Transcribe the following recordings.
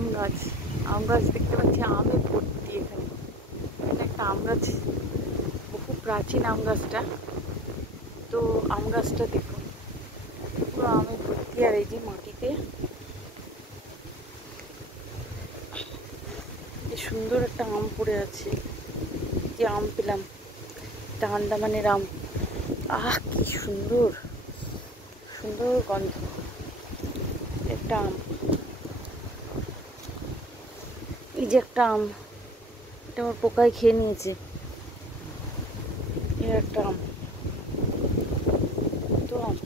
আম গাছ দেখতে পাচ্ছি, আমে ভর্তি এখানে। এটা একটা আম গাছ, বহু প্রাচীন আম গাছটা। তো আম গাছটা দেখুন পুরো আমে ভর্তি, আর এই যে মাটিতে কি সুন্দর একটা আম পড়ে আছে। যে আম পেলাম, এটা আন্দামানের আম। আহ কি সুন্দর সুন্দর গন্ধ। একটা আম, এই যে একটা আম, এটা আমার পোকায় খেয়ে নিয়েছে। এর একটা আম, তো আম।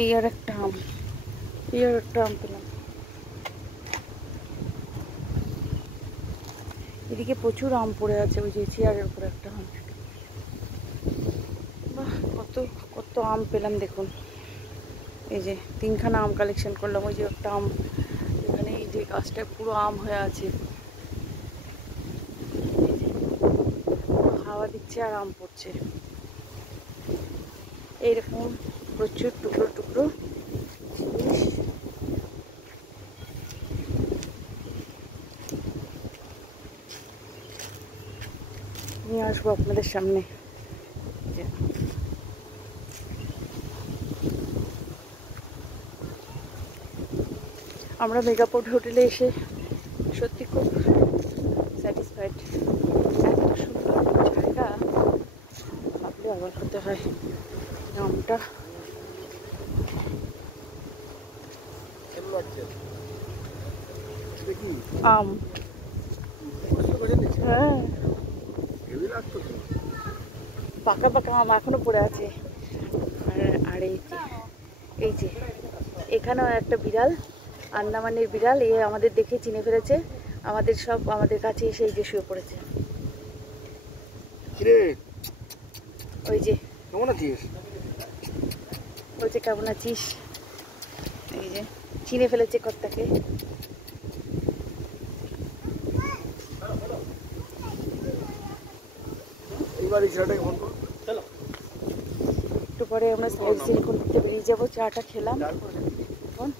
এই আর একটা আম, এই আর একটা আম পেলাম। এদিকে প্রচুর আম পড়ে আছে, ওই যে চেয়ারের উপরে একটা আম। বাহ, কত কত আম পেলাম দেখুন। এই যে 3খানা আম কালেকশন করলাম। ওই যে একটা আম, এখানে এই যে গাছটা পুরো আম হয়ে আছে। হাওয়া দিচ্ছে আর আম পড়ছে। এইরকম প্রচুর টুকরো টুকরো জিনিস নিয়ে আসবো আপনাদের সামনে। আমরা মেগাপোর্ট হোটেলে এসে সত্যি খুব স্যাটিসফাইড। এত সুন্দর জায়গা, ভাবলে অবাক হতে হয়। আমটা আম, হ্যাঁ পাকা পাকা আম এখনো পড়ে আছে। আর এই যে এখানেও একটা বিড়াল, আন্দামানের বিড়াল, এ আমাদের দেখে চিনে ফেলেছে। আমাদের কাছে এসে এই যে শুয়ে পড়েছে। ওই যে কেমন আছিস, বলছে কেমন আছিস। এই যে চিনে ফেলেছে কর্তাকে। একটু পরে আমরা সাইড সিন করতে বেরিয়ে যাবো। চাটা খেলাম এখন।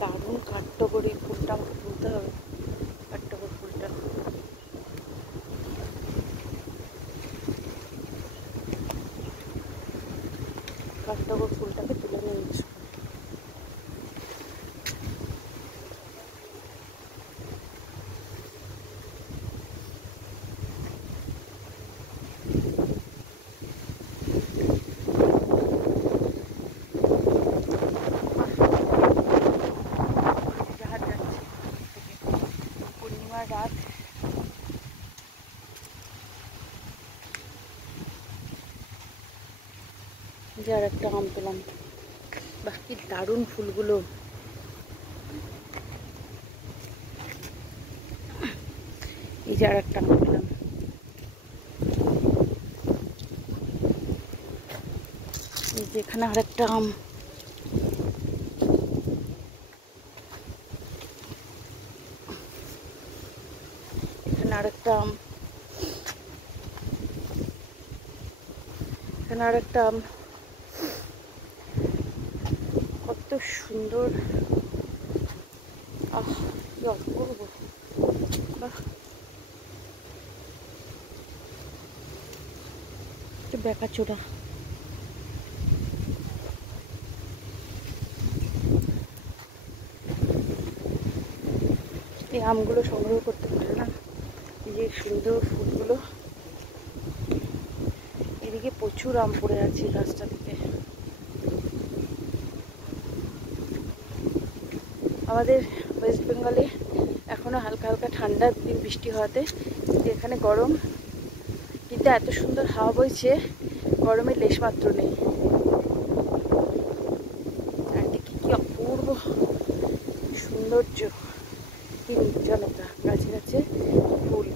দারুণ কাঠটগর, এই ফুলটা আমাকে তুলতে হবে। কাঠটগর ফুলটা ফুলটাকে তুলে নিয়ে আসবো। পূর্ণিমার রাত, যে আর একটা আম পেলাম। বাহ কি দারুণ ফুলগুলো। এই যে আর একটা আম পেলাম। এই যে এখানে আর একটা আম। এখানে আর একটা আম, এখানে আর একটা আম। কত সুন্দর, আহ কি অপূর্ব। বাহ, একটু বেকাচোরা। এই আমগুলো সংগ্রহ করতে পারে না, এই যে সুন্দর ফুলগুলো। এদিকে প্রচুর আম পড়ে আছে গাছটা থেকে। আমাদের ওয়েস্ট বেঙ্গলে এখনো হালকা হালকা ঠান্ডা, দুদিন বৃষ্টি হওয়াতে। এখানে গরম, কিন্তু এত সুন্দর হাওয়া বইছে, গরমের লেশমাত্র নেই। চারদিকে কি অপূর্ব সৌন্দর্য, কি নির্জনতা, গাছে গাছে ফুল।